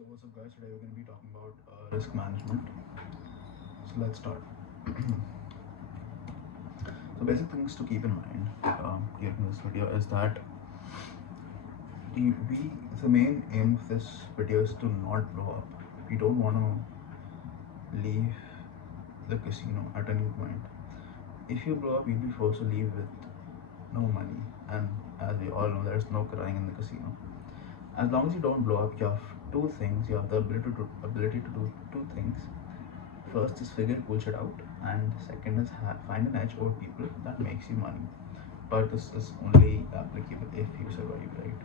So what's up guys, today we're going to be talking about risk management. So let's start. So basic things to keep in mind during this video is that the main aim of this video is to not blow up. We don't want to leave the casino at any point. If you blow up, you'll be forced to leave with no money, and as we all know, there's no crying in the casino. As long as you don't blow up, you have two things. You have the ability to do two things. First is figure cool shit out, and second is find an edge over people that makes you money. But this is only applicable if you survive, right?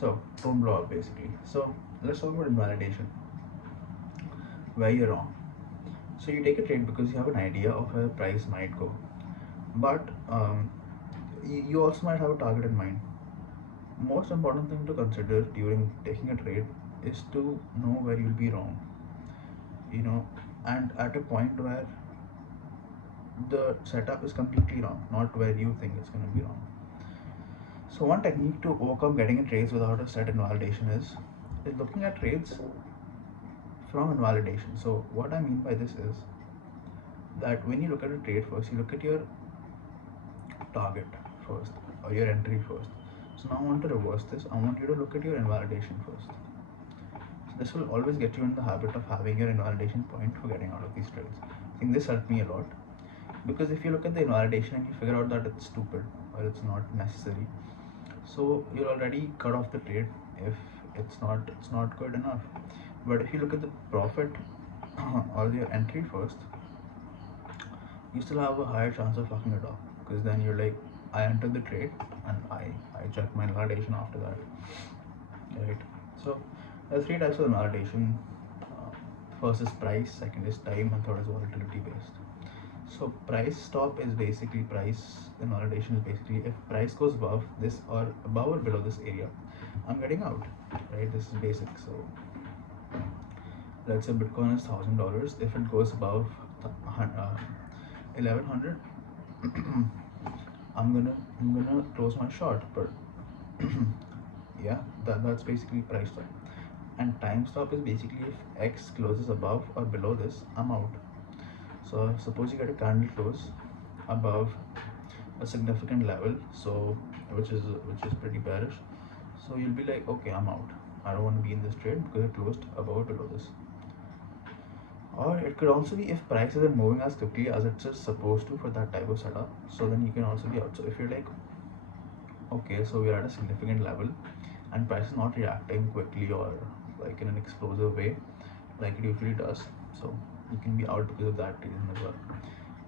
So don't blow up basically. So let's talk about invalidation, where you're wrong. So you take a trade because you have an idea of where price might go, but you also might have a target in mind. Most important thing to consider during taking a trade is to know where you'll be wrong, you know, and at a point where the setup is completely wrong, not where you think it's going to be wrong. So one technique to overcome getting in trades without a set invalidation is looking at trades from invalidation. So what I mean by this is that when you look at a trade first, you look at your target first or your entry first. So now I want to reverse this. I want you to look at your invalidation first. So this will always get you in the habit of having your invalidation point for getting out of these trades. I think this helped me a lot, because if you look at the invalidation and you figure out that it's stupid or it's not necessary, so you'll already cut off the trade if it's not good enough. But if you look at the profit or your entry first, you still have a higher chance of fucking it up, because then you're like, I entered the trade and I checked my invalidation after that, right? So there are three types of invalidation. uh, First is price, second is time, and third is volatility based. So price stop is basically price invalidation is basically if price goes above this or above or below this area, I'm getting out, right? This is basic. So let's say Bitcoin is $1,000. If it goes above 1100, I'm gonna close my short. But yeah, that's basically price stop. And time stop is basically if X closes above or below this, I'm out. So suppose you get a candle close above a significant level, so which is pretty bearish. So you'll be like, okay, I'm out. I don't want to be in this trade because it closed above or below this. Or it could also be if price isn't moving as quickly as it's just supposed to for that type of setup. So then you can also be out. So if you're like, okay, so we're at a significant level and price is not reacting quickly or like in an explosive way like it usually does, so you can be out because of that reason as well.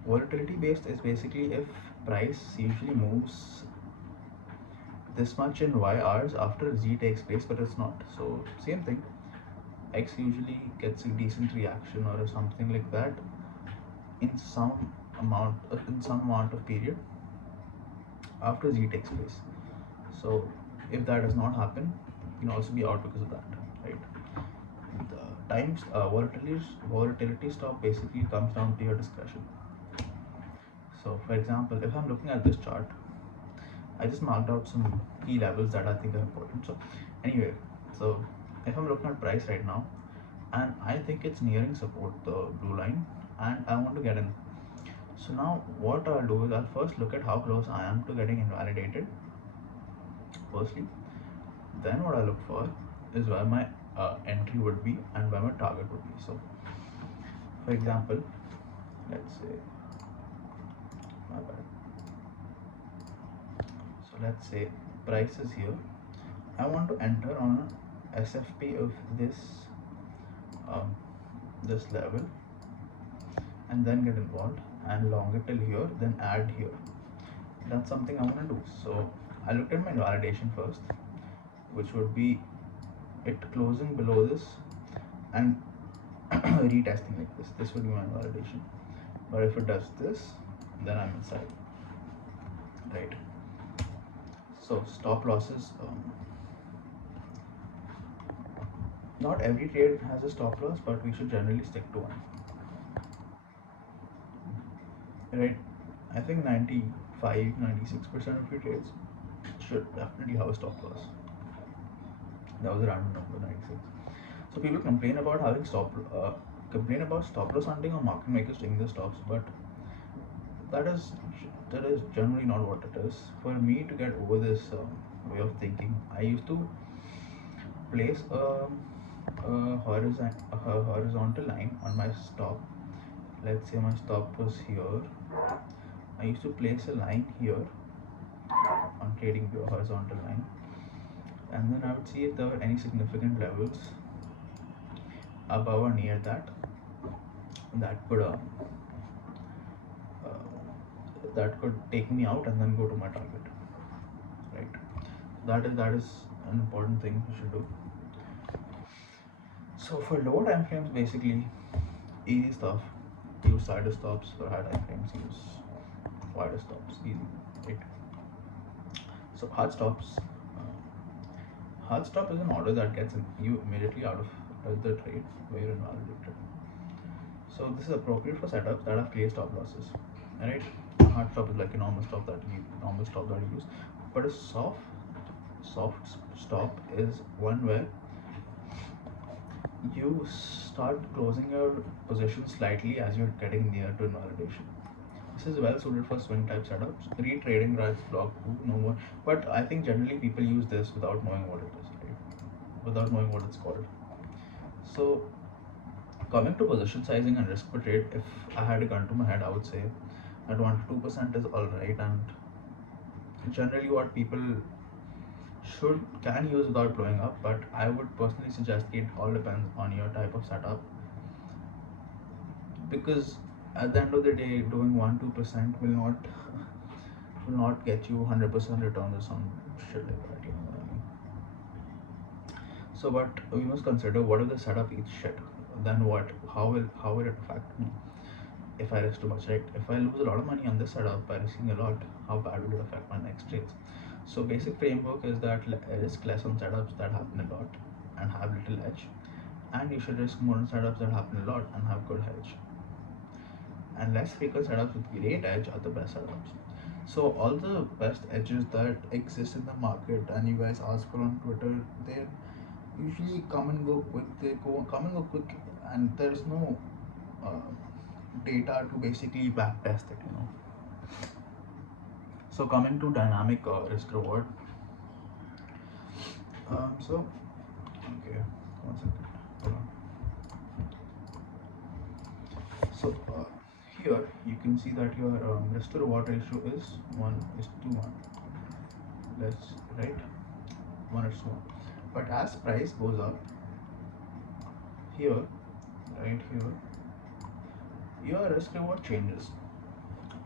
Volatility based is basically if price usually moves this much in y hours after z takes place, but it's not. So same thing, x usually gets a decent reaction or something like that in some amount of period after z takes place. So if that does not happen, you can also be out because of that, right? The times volatility stop basically comes down to your discretion. So for example, if I'm looking at this chart, I just marked out some key levels that I think are important. So anyway, so if I'm looking at price right now and I think it's nearing support, the blue line, and I want to get in. So now what I'll do is I'll first look at how close I am to getting invalidated firstly. Then what I look for is where my entry would be and where my target would be. So for example, let's say, my bad. So let's say price is here. I want to enter on a SFP of um, this level and then get involved and long it till here, then add here. That's something I want to do. So I looked at my validation first, which would be it closing below this and retesting like this. This would be my validation. But if it does this, then I'm inside, right? So stop losses. Not every trade has a stop loss, but we should generally stick to one, right? I think 95, 96% of your trades should definitely have a stop loss, That was a random number, 96. So people complain about stop loss hunting or market makers taking the stops, but that is that is generally not what it is. For me to get over this way of thinking, I used to place a horizontal line on my stop. Let's say my stop was here. I used to place a line here on TradingView, a horizontal line, and then I would see if there were any significant levels above or near that that could uh, that could take me out and then go to my target, right? That is an important thing you should do. So for lower time frames, basically easy stuff. Use side stops. For high time frames, use wider stops. Easy, right? So hard stops. Hard stop is an order that gets you immediately out of the trade where you're invalidated. So this is appropriate for setups that have clear stop losses, right? A hard stop is like a normal stop that you use, but a soft stop is one where you start closing your position slightly as you're getting near to invalidation. This is well suited for swing type setups. Retrading rights block no more. But I think generally people use this without knowing what it is, right? Without knowing what it's called. So coming to position sizing and risk per trade, if I had a gun to my head, I would say that 1 to 2% is alright, and generally what people can use without blowing up. But I would personally suggest it all depends on your type of setup, because at the end of the day, doing 1 2% will not get you 100% return or some shit like that. You know what I mean? So, but we must consider what if the setup eats shit. Then what? How will it affect me if I risk too much? Right? If I lose a lot of money on this setup by risking a lot, how bad will it affect my next trades? So, basic framework is that risk less on setups that happen a lot and have little edge, and you should risk more on setups that happen a lot and have good edge. And less frequent setups with great edge are the best setups. So all the best edges that exist in the market and you guys ask for on Twitter, they usually come and go quick. They come and go quick, and there's no uh, data to basically back test it. So coming to dynamic risk reward. So okay, 1 second. Hold on. So here you can see that your risk to reward ratio is 1:1. Let's right 1:1. But as price goes up, here, right here, your risk reward changes.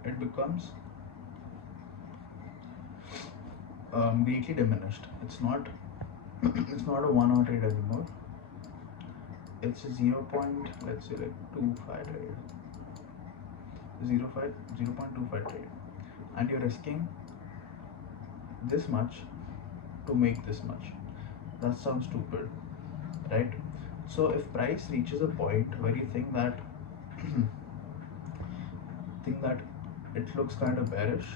It becomes greatly diminished. It's not it's not a 1 hour trade anymore. It's a 0. Let's say like 25 trade, 0.25 trade, and you're risking this much to make this much. That sounds stupid, right? So if price reaches a point where you think that it looks kind of bearish,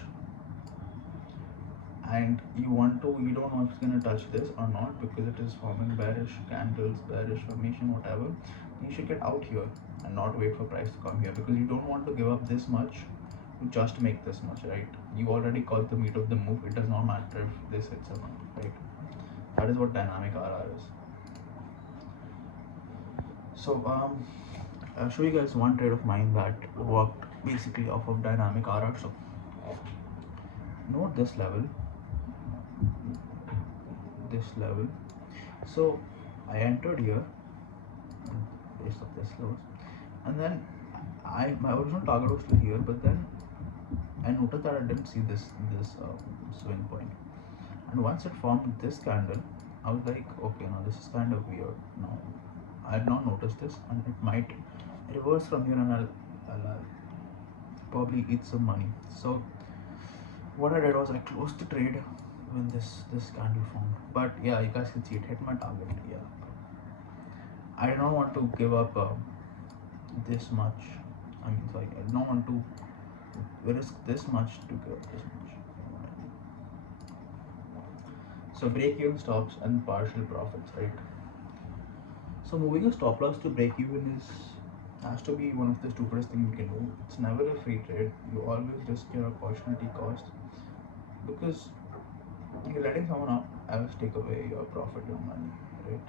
and you don't know if it's going to touch this or not because it is forming bearish candles, bearish formation, whatever, you should get out here and not wait for price to come here, because you don't want to give up this much to just make this much, right? You already caught the meat of the move. It does not matter if this hits or not, right? That is what dynamic RR is. So I'll show you guys one trade of mine that worked basically off of dynamic RR. So note this level. So I entered here based off this lows, and then my original target was still here, but then I noticed that I didn't see this swing point, and once it formed this candle, I was like, okay, now this is kind of weird. Now I had not noticed this, and it might reverse from here, and I'll probably eat some money. So what I did was I closed the trade when this candle formed. But yeah, you guys can see it hit my target. Yeah, I did not want to give up this much. I mean, sorry, I did not want to risk this much to give up this much. So break even stops and partial profits, right? So moving a stop loss to break even is has to be one of the stupidest things you can do. It's never a free trade. You always risk your opportunity cost because you're letting someone else take away your profit, your money, right?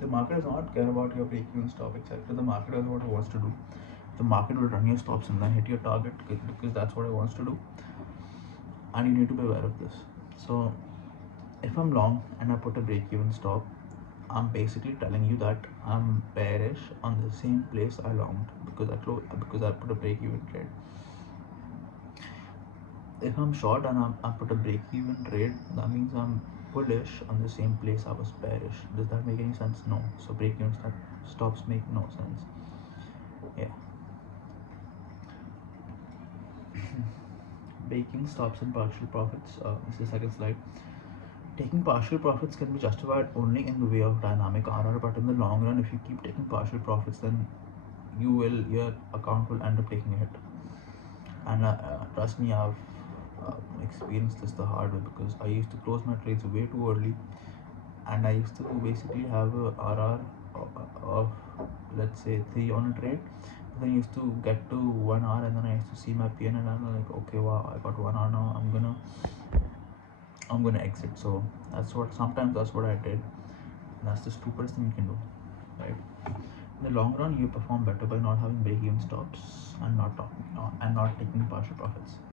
The market does not care about your break even stop itself. The market does what it wants to do. The market will run your stops and then hit your target because that's what it wants to do, and you need to be aware of this. So if I'm long and I put a break even stop, I'm basically telling you that I'm bearish on the same place I longed because I put a break even trade. If I'm short and I put a break even trade, that means I'm bullish on the same place I was bearish. Does that make any sense? No. So break even stops make no sense. Yeah. Breaking stops and partial profits. This is the second slide. Taking partial profits can be justified only in the way of dynamic RR, but in the long run, if you keep taking partial profits, then your account will end up taking a hit. And trust me, I've experienced this the hard way because I used to close my trades way too early, and I used to basically have a RR of let's say 3 on a trade. Then I used to get to 1 hour, and then I used to see my PN, and I'm like, okay, wow, I got 1 hour now. I'm gonna exit. So that's what I did. That's the stupidest thing you can do, right? In the long run, you perform better by not having break-even stops and not taking partial profits.